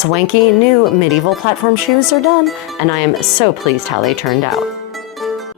swanky new medieval platform shoes are done, and I am so pleased how they turned out.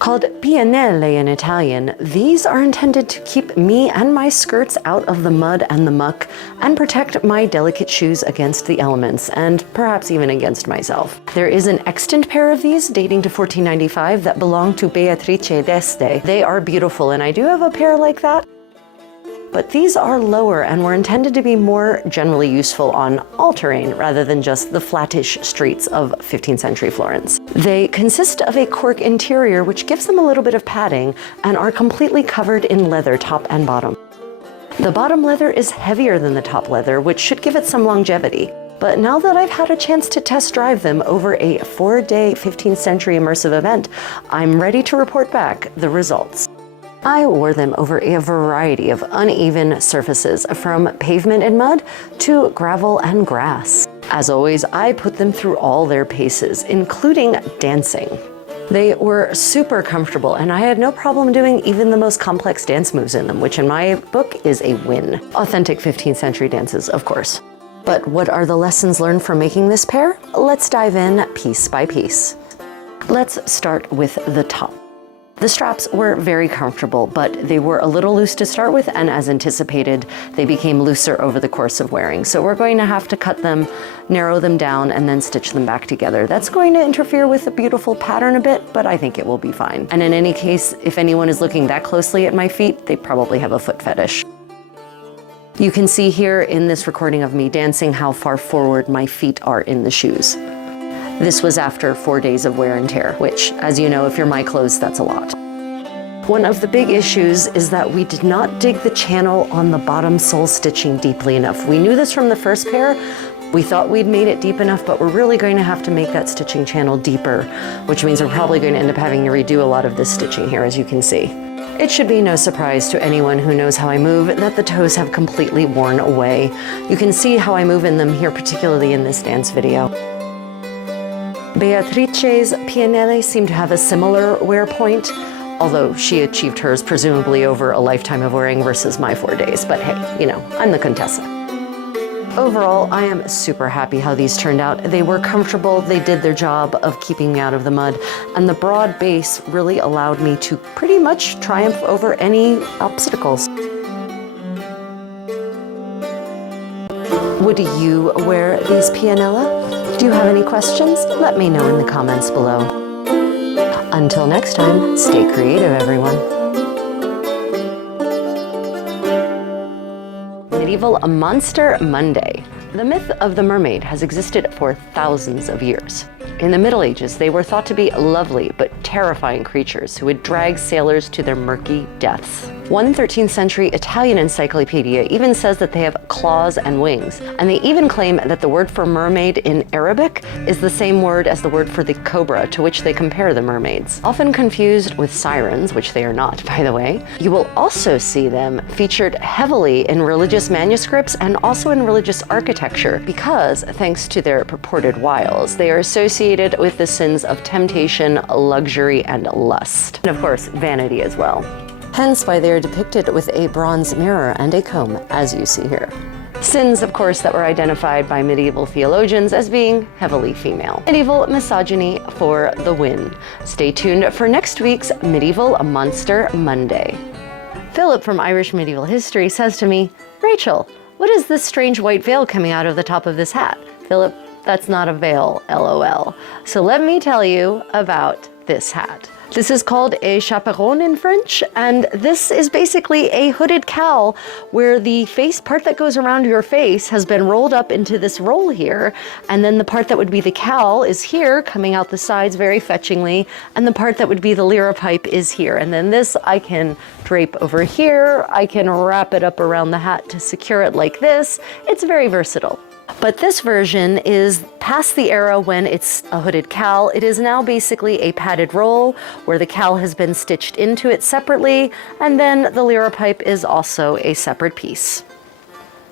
Called pianelle in Italian, these are intended to keep me and my skirts out of the mud and the muck and protect my delicate shoes against the elements and perhaps even against myself. There is an extant pair of these dating to 1495 that belong to Beatrice d'Este. They are beautiful, and I do have a pair like that. But these are lower and were intended to be more generally useful on all terrain rather than just the flattish streets of 15th century Florence. They consist of a cork interior which gives them a little bit of padding and are completely covered in leather top and bottom. The bottom leather is heavier than the top leather, which should give it some longevity. But now that I've had a chance to test drive them over a 4-day 15th century immersive event, I'm ready to report back the results. I wore them over a variety of uneven surfaces, from pavement and mud to gravel and grass. As always, I put them through all their paces, including dancing. They were super comfortable, and I had no problem doing even the most complex dance moves in them, which in my book is a win. Authentic 15th century dances, of course. But what are the lessons learned from making this pair? Let's dive in piece by piece. Let's start with the top. The straps were very comfortable, but they were a little loose to start with, and as anticipated, they became looser over the course of wearing. So we're going to have to cut them, narrow them down, and then stitch them back together. That's going to interfere with the beautiful pattern a bit, but I think it will be fine. And in any case, if anyone is looking that closely at my feet, they probably have a foot fetish. You can see here in this recording of me dancing how far forward my feet are in the shoes. This was after 4 days of wear and tear, which, as you know, if you're my clothes, that's a lot. One of the big issues is that we did not dig the channel on the bottom sole stitching deeply enough. We knew this from the first pair. We thought we'd made it deep enough, but we're really going to have to make that stitching channel deeper, which means we're probably going to end up having to redo a lot of this stitching here, as you can see. It should be no surprise to anyone who knows how I move that the toes have completely worn away. You can see how I move in them here, particularly in this dance video. Beatrice's pianelle seemed to have a similar wear point, although she achieved hers presumably over a lifetime of wearing versus my 4 days. But hey, you know, I'm the Contessa. Overall, I am super happy how these turned out. They were comfortable, they did their job of keeping me out of the mud, and the broad base really allowed me to pretty much triumph over any obstacles. Would you wear these pianella? Do you have any questions? Let me know in the comments below. Until next time, stay creative, everyone. Medieval Monster Monday. The myth of the mermaid has existed for thousands of years. In the Middle Ages, they were thought to be lovely but terrifying creatures who would drag sailors to their murky deaths. One 13th century Italian encyclopedia even says that they have claws and wings, and they even claim that the word for mermaid in Arabic is the same word as the word for the cobra, to which they compare the mermaids. Often confused with sirens, which they are not, by the way, you will also see them featured heavily in religious manuscripts and also in religious architecture because, thanks to their purported wiles, they are associated with the sins of temptation, luxury, and lust. And of course, vanity as well. Hence why they are depicted with a bronze mirror and a comb, as you see here. Sins, of course, that were identified by medieval theologians as being heavily female. Medieval misogyny for the win. Stay tuned for next week's Medieval Monster Monday. Philip from Irish Medieval History says to me, "Rachel, what is this strange white veil coming out of the top of this hat?" Philip, that's not a veil, LOL. So let me tell you about this hat. This is called a chaperon in French, and this is basically a hooded cowl where the face part that goes around your face has been rolled up into this roll here, and then the part that would be the cowl is here, coming out the sides very fetchingly, and the part that would be the lyra pipe is here. And then this I can drape over here, I can wrap it up around the hat to secure it like this. It's very versatile. But this version is past the era when it's a hooded cowl. It is now basically a padded roll where the cowl has been stitched into it separately, and then the lyra pipe is also a separate piece.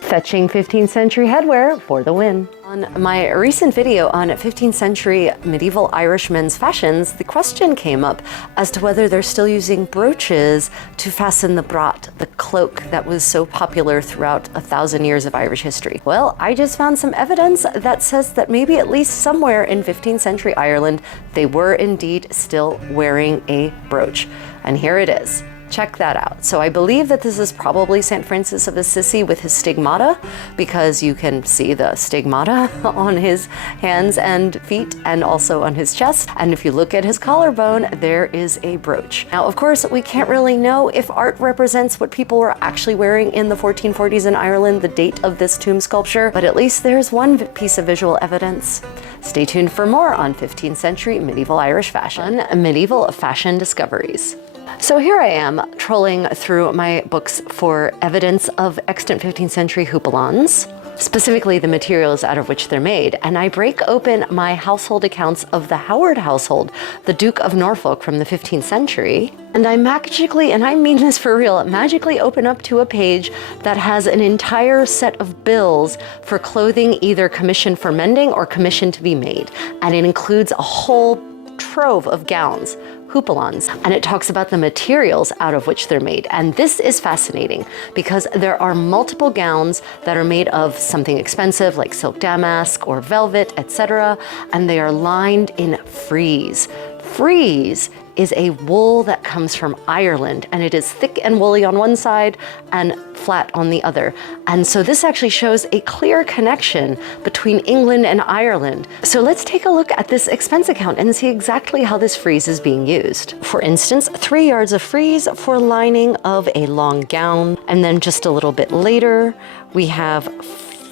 Fetching 15th century headwear for the win. On my recent video on 15th century medieval Irish men's fashions, the question came up as to whether they're still using brooches to fasten the brat, the cloak that was so popular throughout 1,000 years of Irish history. Well, I just found some evidence that says that maybe at least somewhere in 15th century Ireland, they were indeed still wearing a brooch. And here it is. Check that out. So I believe that this is probably St. Francis of Assisi with his stigmata, because you can see the stigmata on his hands and feet and also on his chest. And if you look at his collarbone, there is a brooch. Now, of course, we can't really know if art represents what people were actually wearing in the 1440s in Ireland, the date of this tomb sculpture, but at least there's one piece of visual evidence. Stay tuned for more on 15th century medieval Irish fashion, medieval fashion discoveries. So here I am trolling through my books for evidence of extant 15th century houppelans, specifically the materials out of which they're made. And I break open my household accounts of the Howard household, the Duke of Norfolk from the 15th century. And I magically, and I mean this for real, magically open up to a page that has an entire set of bills for clothing either commissioned for mending or commissioned to be made. And it includes a whole trove of gowns, houppelans, and it talks about the materials out of which they're made. And this is fascinating because there are multiple gowns that are made of something expensive like silk damask or velvet, etc., and they are lined in frieze. Frieze is a wool that comes from Ireland, and it is thick and woolly on one side and flat on the other. And so this actually shows a clear connection between England and Ireland. So let's take a look at this expense account and see exactly how this frieze is being used. For instance, 3 yards of frieze for lining of a long gown. And then just a little bit later, we have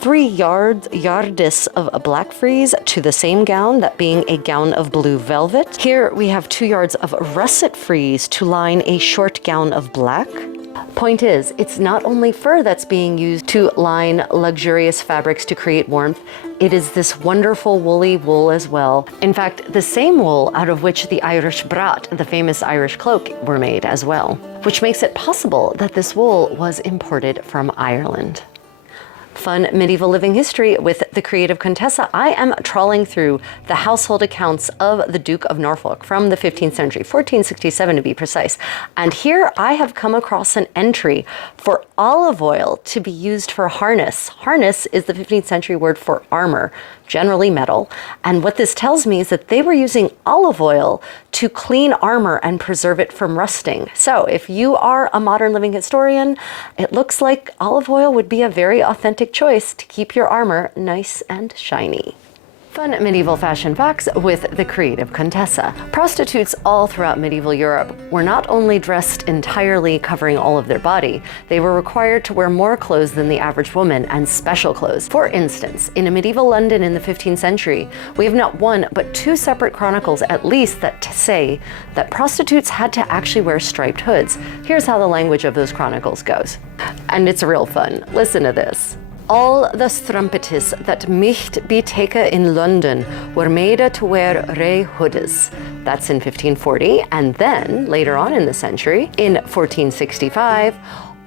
3 yards of a black frieze to the same gown, that being a gown of blue velvet. Here we have 2 yards of russet frieze to line a short gown of black. Point is, it's not only fur that's being used to line luxurious fabrics to create warmth, it is this wonderful woolly wool as well. In fact, the same wool out of which the Irish brat, the famous Irish cloak, were made as well, which makes it possible that this wool was imported from Ireland. Fun medieval living history with the Creative Contessa. I am trawling through the household accounts of the Duke of Norfolk from the 15th century, 1467 to be precise. And here I have come across an entry for olive oil to be used for harness. Harness is the 15th century word for armor, generally metal. And what this tells me is that they were using olive oil to clean armor and preserve it from rusting. So if you are a modern living historian, it looks like olive oil would be a very authentic choice to keep your armor nice and shiny. Fun medieval fashion facts with the Creative Contessa. Prostitutes all throughout medieval Europe were not only dressed entirely covering all of their body, they were required to wear more clothes than the average woman, and special clothes. For instance, in a medieval London in the 15th century, we have not one but 2 separate chronicles at least that say that prostitutes had to actually wear striped hoods. Here's how the language of those chronicles goes. And it's real fun. Listen to this. All the strumpetes that micht be taken in London were made to wear rey hoods. That's in 1540, and then later on in the century, in 1465,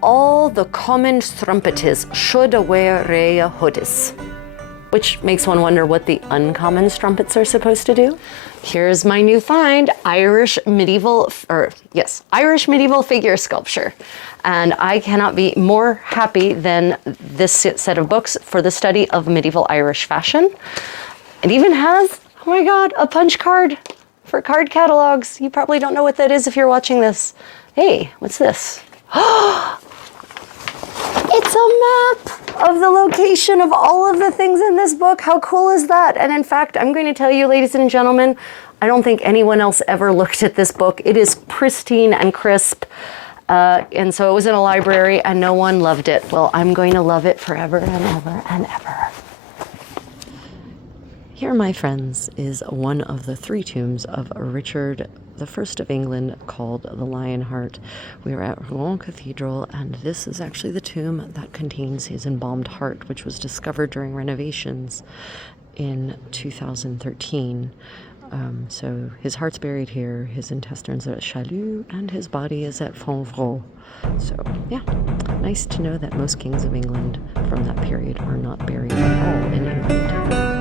all the common strumpetes should wear rey hoods. Which makes one wonder what the uncommon strumpets are supposed to do. Here's my new find, Irish medieval figure sculpture. And I cannot be more happy than this set of books for the study of medieval Irish fashion. It even has, oh my God, a punch card for card catalogs. You probably don't know what that is if you're watching this. Hey, what's this? It's a map of the location of all of the things in this book. How cool is that? And in fact, I'm going to tell you, ladies and gentlemen, I don't think anyone else ever looked at this book. It is pristine and crisp. And so it was in a library and no one loved it. Well, I'm going to love it forever and ever and ever. Here, my friends, is one of the 3 tombs of Richard I of England called the Lionheart. We are at Rouen Cathedral, and this is actually the tomb that contains his embalmed heart, which was discovered during renovations in 2013. So his heart's buried here, his intestines are at Chalut, and his body is at Fonvaux. So yeah, nice to know that most kings of England from that period are not buried at all in England.